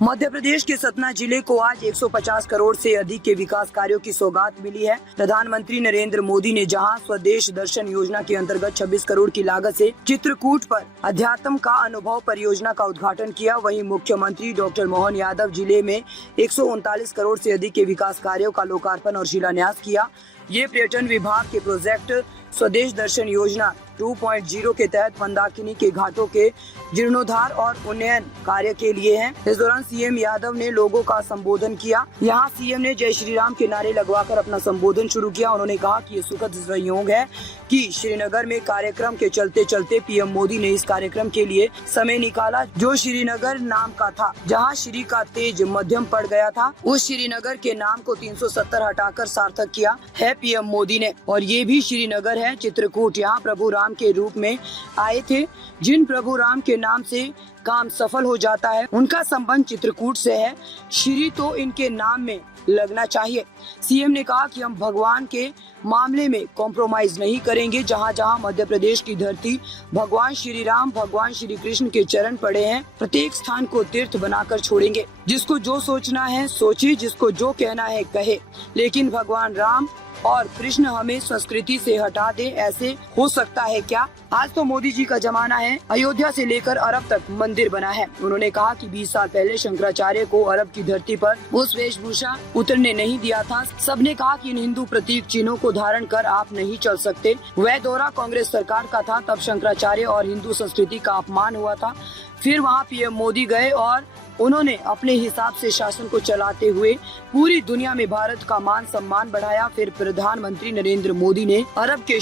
मध्य प्रदेश के सतना जिले को आज 150 करोड़ से अधिक के विकास कार्यों की सौगात मिली है। प्रधानमंत्री नरेंद्र मोदी ने जहां स्वदेश दर्शन योजना के अंतर्गत 26 करोड़ की लागत से चित्रकूट पर अध्यात्म का अनुभव परियोजना का उद्घाटन किया, वहीं मुख्यमंत्री डॉक्टर मोहन यादव जिले में 139 करोड़ से अधिक के विकास कार्यों का लोकार्पण और शिलान्यास किया। ये पर्यटन विभाग के प्रोजेक्ट स्वदेश दर्शन योजना 2.0 के तहत मंदाकिनी के घाटों के जीर्णोद्धार और उन्नयन कार्य के लिए हैं। इस दौरान सीएम यादव ने लोगों का संबोधन किया। यहां सीएम ने जय श्री राम के नारे लगवाकर अपना संबोधन शुरू किया। उन्होंने कहा कि ये सुखद संयोग है कि श्रीनगर में कार्यक्रम के चलते चलते पीएम मोदी ने इस कार्यक्रम के लिए समय निकाला, जो श्रीनगर नाम का था, जहां श्री का तेज मध्यम पड़ गया था। उस श्रीनगर के नाम को 370 हटाकर सार्थक किया है पीएम मोदी ने। और ये भी श्रीनगर है चित्रकूट। यहाँ प्रभु राम के रूप में आए थे। जिन प्रभु राम के नाम से काम सफल हो जाता है, उनका संबंध चित्रकूट से है। श्री तो इनके नाम में लगना चाहिए। सीएम ने कहा कि हम भगवान के मामले में कॉम्प्रोमाइज नहीं करेंगे। जहां जहां मध्य प्रदेश की धरती भगवान श्री राम, भगवान श्री कृष्ण के चरण पड़े हैं, प्रत्येक स्थान को तीर्थ बनाकर छोड़ेंगे। जिसको जो सोचना है सोचे, जिसको जो कहना है कहे, लेकिन भगवान राम और कृष्ण हमें संस्कृति से हटा दे, ऐसे हो सकता है क्या? आज तो मोदी जी का जमाना है। अयोध्या से लेकर अरब तक मंदिर बना है। उन्होंने कहा कि 20 साल पहले शंकराचार्य को अरब की धरती पर उस वेशभूषा उतरने नहीं दिया था। सबने कहा कि इन हिंदू प्रतीक चिन्हों को धारण कर आप नहीं चल सकते। वह दौरा कांग्रेस सरकार का था, तब शंकराचार्य और हिंदू संस्कृति का अपमान हुआ था। फिर वहाँ पीएम मोदी गए और उन्होंने अपने हिसाब से शासन को चलाते हुए पूरी दुनिया में भारत का मान सम्मान बढ़ाया। फिर प्रधानमंत्री नरेंद्र मोदी से अरब के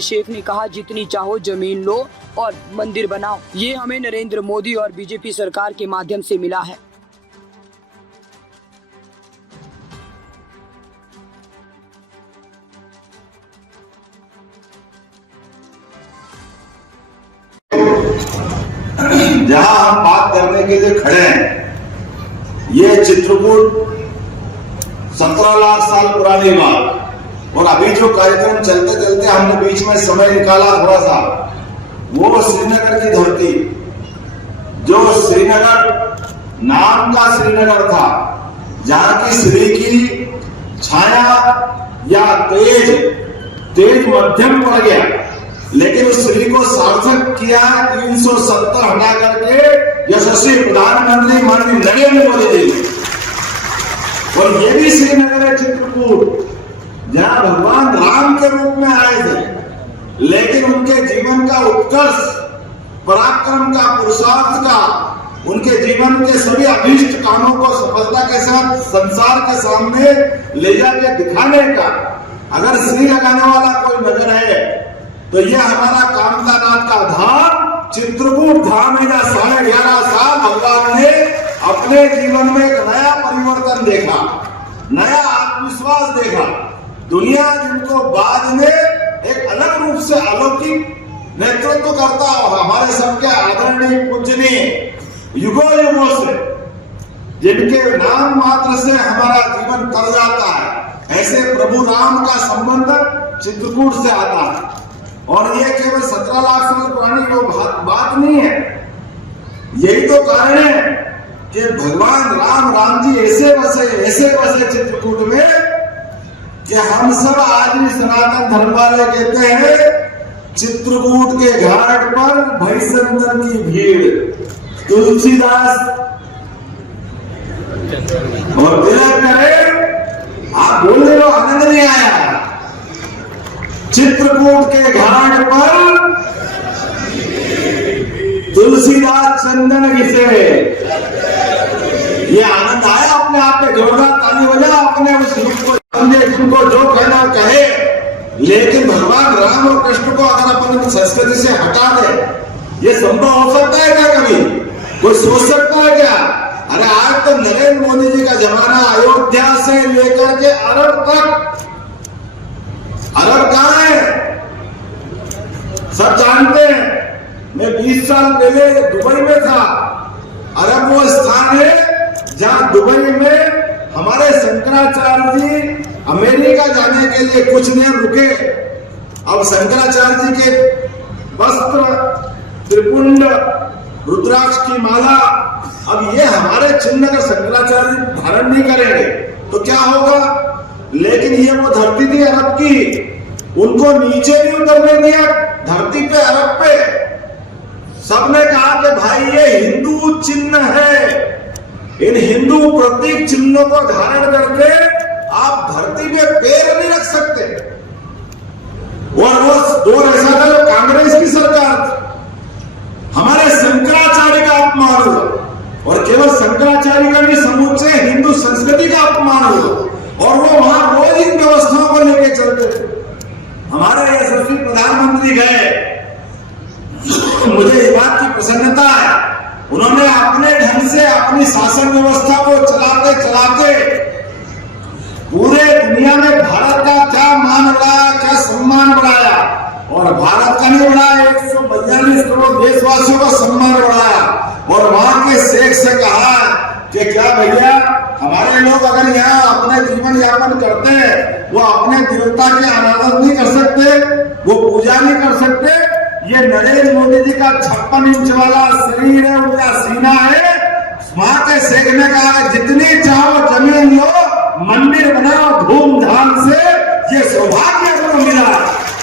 शेख ने कहा, जितनी चाहो जमीन लो और मंदिर बनाओ। ये हमें नरेंद्र मोदी और बीजेपी सरकार के माध्यम से मिला है। जहां हम बात करने के लिए खड़े हैं, ये चित्रकूट 17 लाख साल पुरानी बात। और अभी जो कार्यक्रम चलते चलते हमने बीच में समय निकाला थोड़ा सा, वो श्रीनगर की धरती, जो श्रीनगर नाम का श्रीनगर था, जहां की श्री की छाया या तेज मध्यम पड़ गया, लेकिन उस श्री को सार्थक किया 370 हटा करके यशस्वी प्रधानमंत्री माननीय नरेंद्र मोदी जी। और ये भी श्रीनगर है चित्रकूट, जहां भगवान राम के रूप में आए थे, लेकिन उनके जीवन का उत्कर्ष, पराक्रम का, पुरुषार्थ का, उनके जीवन के सभी अभीष्ट कामों को सफलता के साथ संसार के सामने ले जाके दिखाने का अगर श्री लगाने वाला कोई नगर है तो ये हमारा कामतानाथ का धाम चित्रकूट धाम है। 11.5 साल भगवान ने अपने जीवन में एक नया परिवर्तन देखा, नया आत्मविश्वास देखा। दुनिया जिनको बाद में एक अलग रूप से अलौकिक नेतृत्व करता होगा, हमारे सबके आदरणीय पूजनीय युगों से, जिनके नाम मात्र से हमारा जीवन तर जाता है, ऐसे प्रभु राम का संबंध चित्रकूट से आता है। और ये केवल 17 लाख साल पुरानी बात नहीं है। यही तो कारण है कि भगवान राम जी ऐसे बसे चित्रकूट में कि हम सब आज भी सनातन धर्म वाले कहते हैं, चित्रकूट के घाट पर भैसंतर की भीड़, तुलसीदास और तिलक करे। आप बोल रहे हो, आनंद नहीं आया? चित्रकूट के घाट पर तुलसीदास चंदन घिसे। ये आनंद आया अपने आप में? जोरदार ताली बजा अपने उस रूप को समझे, जिनको जो कहना कहे। लेकिन भगवान राम और कृष्ण को अगर अपन संस्कृति से हटा दे, ये संभव हो सकता है क्या? कभी कोई सोच सकता है क्या? अरे आज तो नरेंद्र मोदी जी का जमाना, अयोध्या से लेकर के अरब तक। अरब कहां है सब जानते हैं। मैं 20 साल पहले दुबई में था। अरब वो स्थान है जहां दुबई में हमारे शंकराचार्य जी अमेरिका जाने के लिए कुछ दिन रुके। अब शंकराचार्य जी के वस्त्र, त्रिपुंड रुद्राक्ष की माला, अब ये हमारे चिन्ह अगर शंकराचार्य धारण नहीं करेंगे तो क्या होगा? लेकिन ये वो धरती थी अरब की, उनको नीचे नहीं उतरने दिया, धरती पे अरब पे सबने कहा कि भाई ये हिंदू चिन्ह है, इन हिंदू प्रतीक चिन्हों को धारण करके आप धरती पे पैर नहीं रख सकते। और वो दौर ऐसा था जो कांग्रेस की सरकार थी, हमारे शंकराचार्य का अपमान हुआ, और केवल शंकराचार्य का नहीं, समूचे हिंदू संस्कृति का अपमान हुआ, और वो वहां रोज इन व्यवस्थाओं को लेके चलते थे। हमारे यशस्वी प्रधानमंत्री गए, मुझे इस बात की प्रसन्नता है, उन्होंने अपने ढंग से अपनी शासन व्यवस्था को चलाते चलाते पूरे दुनिया में भारत का क्या मान बढ़ाया, क्या सम्मान बढ़ाया, और भारत का नहीं बढ़ाया, 142 करोड़ देशवासियों का सम्मान बढ़ाया। और वहां के शेख से कहा कि क्या भैया, हमारे लोग अगर यहाँ अपने जीवन यापन करते हैं, वो अपने देवता के आराधना नहीं कर सकते, वो पूजा नहीं कर सकते। ये नरेंद्र मोदी जी का 56 इंच वाला शरीर है, उनका सीना है। वहां के शेख ने कहा जितनी चाहो जमीन लो, मंदिर बनाओ धूमधाम से, ये सौभाग्य को मिला।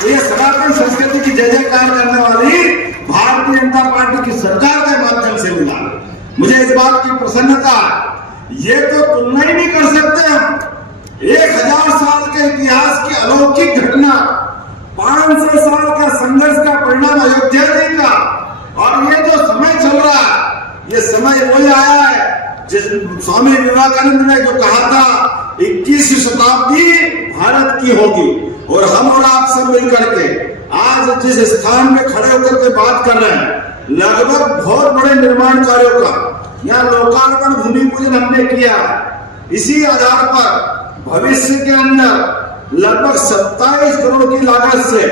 ये सनातन संस्कृति की जय जयकार करने वाली भारतीय जनता पार्टी की सरकार के माध्यम से मिला। मुझे इस बात की प्रसन्नता, ये तो तुलना ही नहीं कर सकते हम। 1000 साल के इतिहास की अलौकिक घटना, 500 साल का संघर्ष का परिणाम अयोध्या जी का, और ये जो समय चल रहा है, ये समय वही आया है जिस स्वामी विवेकानंद ने जो कहा था 21वीं शताब्दी भारत की होगी। और हम और आप सब मिलकर के आज जिस स्थान में खड़े होकर के बात कर रहे हैं, लगभग बहुत बड़े निर्माण कार्यों का यहाँ लोकार्पण भूमि पूजन हमने किया। इसी आधार पर भविष्य के अंदर लगभग 27 करोड़ की लागत से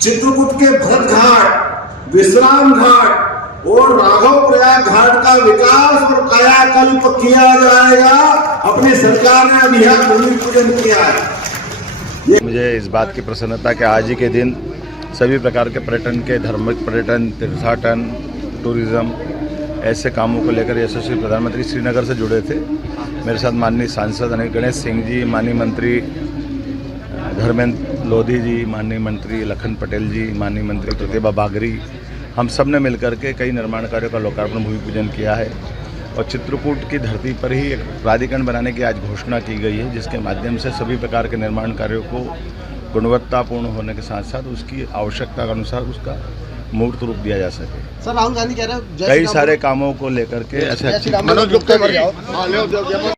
चित्रकूट के भरत घाट, विश्राम घाट और राघव प्रयाग घाट का विकास और कायाकल्प किया जाएगा। अपनी सरकार ने अभी यहाँ भूमि पूजन किया है। मुझे इस बात की प्रसन्नता कि आज ही के दिन सभी प्रकार के पर्यटन के, धार्मिक पर्यटन, तीर्थाटन, टूरिज्म, ऐसे कामों को लेकर यशस्वी प्रधानमंत्री श्रीनगर से जुड़े थे। मेरे साथ माननीय सांसद अनिल गणेश सिंह जी, माननीय मंत्री धर्मेंद्र लोधी जी, माननीय मंत्री लखन पटेल जी, माननीय मंत्री प्रतिभा बागरी, हम सब ने मिलकर के कई निर्माण कार्यों का लोकार्पण भूमि पूजन किया है। और चित्रकूट की धरती पर ही एक प्राधिकरण बनाने की आज घोषणा की गई है, जिसके माध्यम से सभी प्रकार के निर्माण कार्यों को गुणवत्तापूर्ण होने के साथ साथ उसकी आवश्यकता के अनुसार उसका मूर्त रूप दिया जा सके। सर, राहुल गांधी कह रहे हैं कई सारे कामों को लेकर के अच्छा